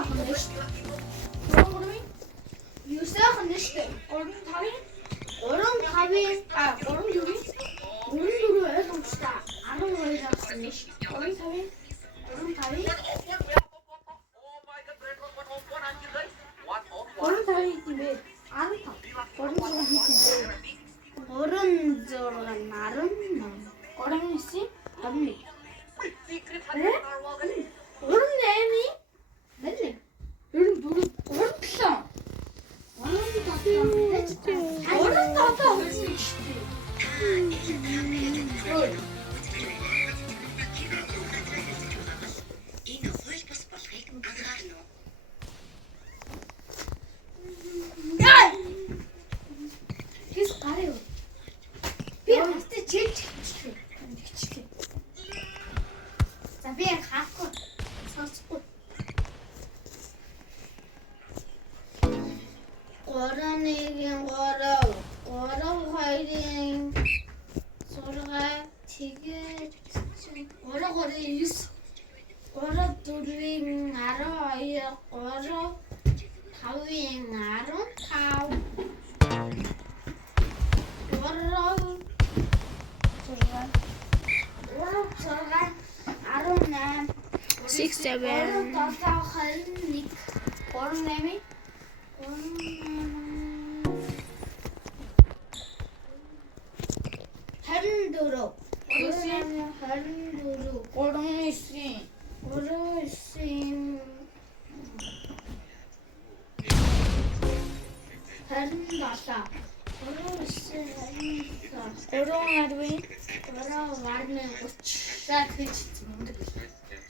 сайхан нь шүү дээ. 9 сайхан нь шүү дээ. 34 ойлгомжтой 12 авсан нь шүү. 35 гэмээр 6 7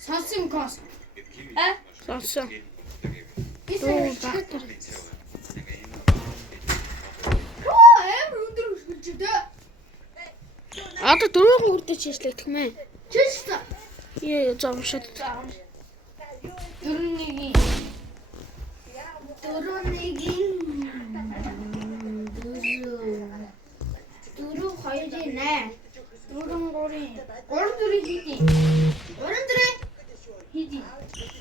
Сонсон кос. сонсон. Одоо дөрөв хүрдэж чийжлэх юм ээ. Чичтэй. Яа зовшод. Дөрөвний дөрөв хоёрын 8. Дөрөв гурийн 3 дөрөв хийдий. 3 дөрөв хийдий.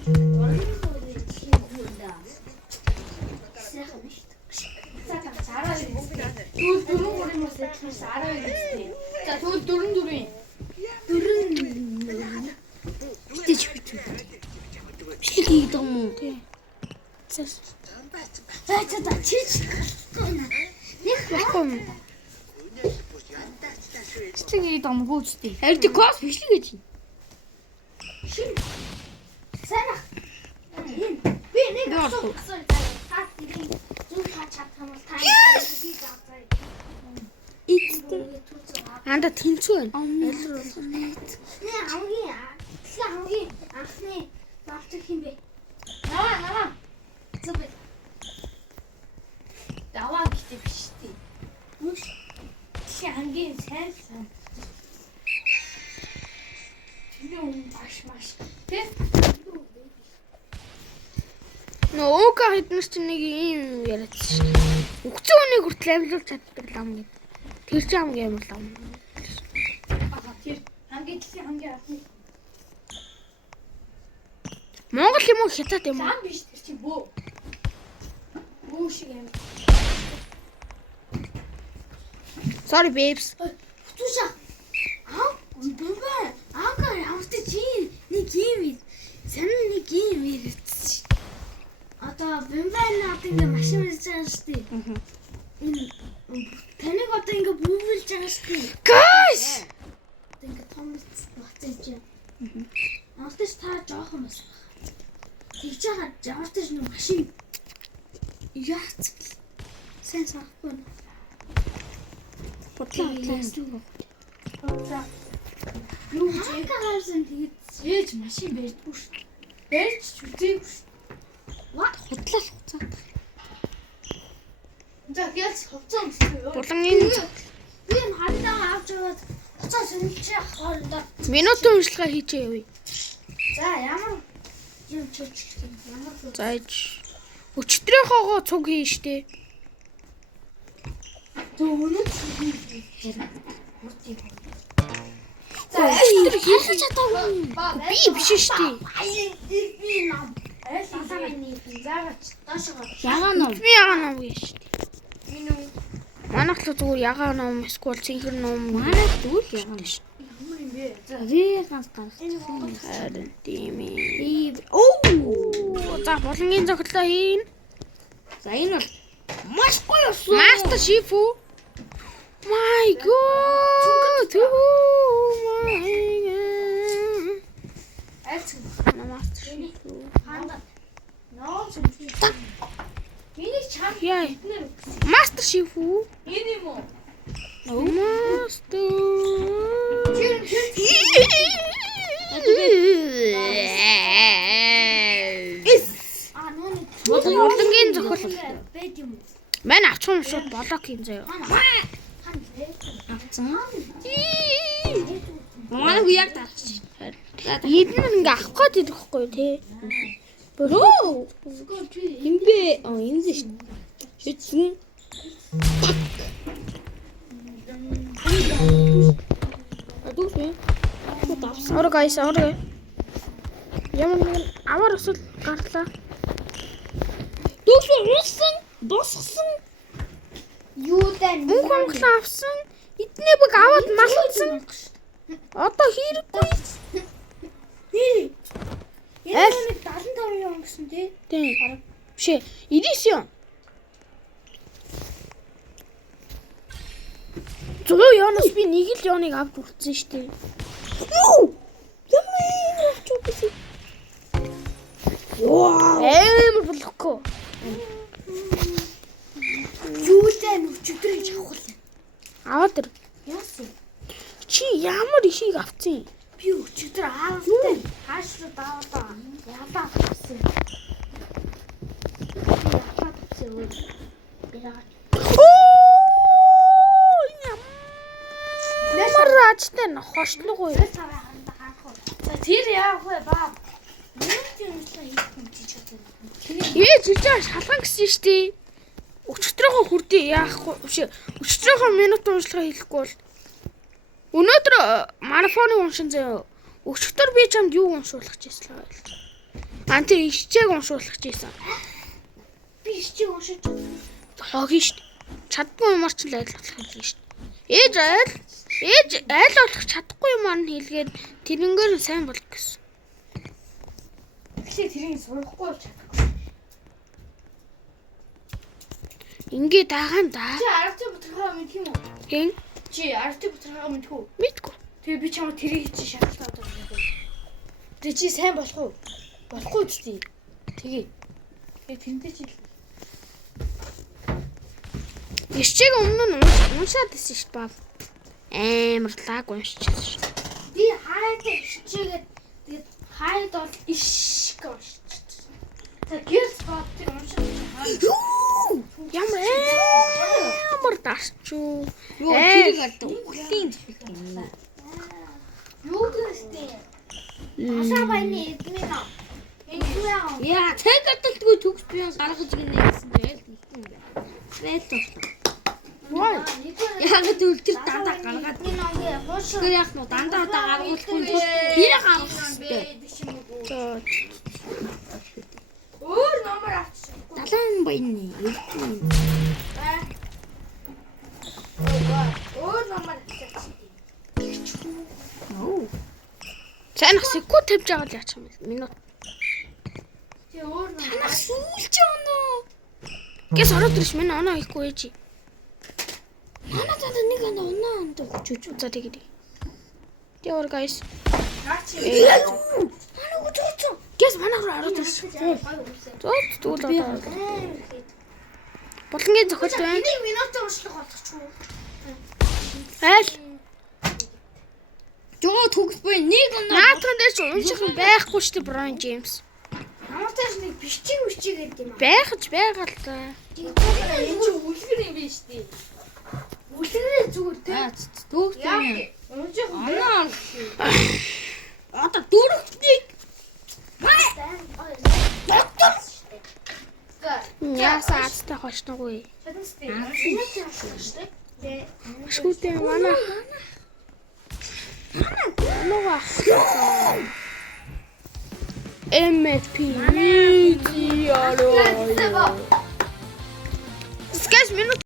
3 дөрөв хийдий. Сайхан шүү дээ. За цаараа тэгвэл 4 гурийн мас ажиллах 12 үстэй. За тэгвэл 4 дөрөв. Битэж бит. Бичлэг хийдэг юм уу? Тий. За чич. Нэг Яахгүй. бичлэг хийдэг юм уу үстэй. Харин тий кос бичлэг гэж. Шин. Сайн. Би нэг асуу. Та тэрийг зүг хаач чадах юм бол та би заацаа. Эцтэй. Анда тэнцүү байна. Нэ хамгийн анхны давтах юм бэ? Наваа. Зүг. Даваа гэдэг биш тий. Нүш. Чи ангийн сайн. Юу маш. Тэ? Нөөка хэднэр чи нэг юм яриад шүү. Өгцөн үнийг хүртэл амлуулж чаддаг лам гэд. Тэр чи хамгийн амар лам. Тэр хамгийн анхны. Монгол юм уу хятад юм уу? Зам биш тэр чи бөө. Бөө шиг юм. Sorry babes. Тушаа. Бэмбэ. Анга явт чи нэг юм. Сан нэг юм ирсэн. Одоо бэмбэ надад ингээ машин хийж байгаа шүү дээ. Таныг одоо ингээ бүвүүлж байгаа шүү дээ. Guys. Ингээ том бацаж байна. Автош та жоохон бас. Тэгж байгаа жавартаж нэг машин яац. Сайн сахгүй. Бодлоо. Юу чигаарсан тэгээд ээж машин барьдгүй шүү. Барьж үзээгүй шүү. Худлаа л хуцаад. За гэлс хувцас өмсөё. Булан энэ Би энэ хандаа авч яваад хувцас өмсөж хоолдоо. минутын уншилгаа хийчихээ явъя. За ямар юм чичгэх юм ямар л. Зааж өчтөрийнхоогоо цуг хийн штэ. Дөрөв. За өчтөр хийж чадаагүй. Би биш штэ. Би нам. Заагач доошоо. Ягаа ном. Би ягаа ном гэж шүү дээ. Энэ үү? Манайх л зүгээр ягаа ном, эсвэл цэнхэр ном. Манай дүүл ягаа ном. Ямар юм бэ? За. Рээ ганц гарах. Харин тийм ээ. Оо. За болонгийн зохиолоо хийн. За энэ бол маш гоё ус. Master Chief үү? My God. Oh my God. Альц. Master Chief. Ханда. Ноо зөв. Миний чам Яа. нэр. Master Chief үү? Энэ юм уу? Master. Нууны Болонгийн зохиол. бэд юм уу? Мань авчих юм шууд блокийн заяа. Авцсан. Манай хүү яг дараач. Эднэр ингээ авах гээд идэх байхгүй юу те? Бөрөө. Имбэ. Энэ дэш. Шүтсэн. Адууш. Орой guys, орой. Ямар нэгэн аваар өсөл гарлаа. Дүүс унсан. Босгсон. Юу даа Мөнх онглоо авсан. Эдний баг аваад малцсан. Одоо хэрэггүй. Энэ нэг 75 юм гэсэн тий. Тийм. Бишээ. 99 юм. 100 ёноос би нэг л ёныг авч үлдсэн шүү дээ. Юу? Ямар авч үзсэн. Вау. Амар болохгүй. Юу даа нүчигдрийг авах л. Аваад ир. Яасан? Чи ямар ишийг авцсан? Би өчигдөр аавтай хааш руу даваа. Ялаа авсан. Ялаа авсан үү? Ямар ажтай хошлоггүй. За тэр яах вэ баа? Минутын өмнө хийх юм чи чадсан. Жижиг шалган гэсэн шүү дээ. Өчигдрийнхөө хүрдээ яахгүй биш. Өчигдрийнхөө минутын уншлагаа хийхгүй бол өнөөдөр марафоны уншин заяа. Өчигдөр би чамд юу уншуулах гэсэн л байл. Анти ичээг уншуулах гэсэн. Би чи уншиж Хогийн шүү дээ. Чаддгүй юмар ч л айлтлах юм шүү дээ. Ээж айл болох чадахгүй юм аа хэлгээд тэрнгээр нь сайн бол гэсэн. тэгэхээр тэрийг сурахгүй бол чадахгүй. Ингээ дагаан да. Чи аргатай бутархаа мэдх юм уу? Гэн Чи аргатай бутархаа мэдх үү? мэдгүй. Тэгээ би чамд тэрийг чи шаардлагатай байна. Тэгээ чи сайн болох уу? Болохгүй үстэй. Тэгээ. Тэгээ тэнтэй чи Ичээг өмнө нь уншаад байсан шүү дээ бав. Амар лаг уншчихсан шүү. би хайдаг хичээгээд тэгээд хайд бол иш гэж уншчихсан. За гэрс бод тэр уншиж Ямар дарчуу. Юу тэрийг алдаа. Өнгөлийн зөвлөлт юм. юу гэстэй. Асаа байны эдний нөө. Энэ яа. Яа, цаг гадалтгүй төгс би гаргаж гинэ гэсэн байл. Байл тоо. Яг л тэр дандаа гаргаад. Энэ нөө хоош. Тэр яг нь дандаа гаргуулахгүй тул тэр гаргах хэрэгтэй. Өөр номер авчих. Далайн баяны. Өөр номер авчих. Нөө. Сайн секунд тавьж байгаа л яачих юм бэ? Минут. Чи өөр номер. Танах сүүлч оноо. Гэс ороод ирж минь оноо ихгүй ээж. Манай танд нэг оноо онд өгч. За тэгээд. Тэгвэр guys. Наач. Манай үгүй. Гэс манайх руу ороод ирж. Зүгэл одоо. Болонгийн зохиол байна. Энийг минутын уншлах болгочих уу? Айл. Жоо төгс бай нэг оноо. Наадхан дээр ч унших юм байхгүй шүү дээ Brian James. Намартайс нэг бичиг гэдэг юм аа. Байхаж байгаа л та. Энэ чи үлгэр юм биш үү? Үлгэрээ зүгээр те. Төгс Яа. бай. Унжих юм. Оноо. Одоо дөрөвтнийг. Яасаа азтай хошноггүй. Чаданстай. Минутын уншлах шүү дээ. Ашгүйтэй манай. Нуга. MVP. Скэс минут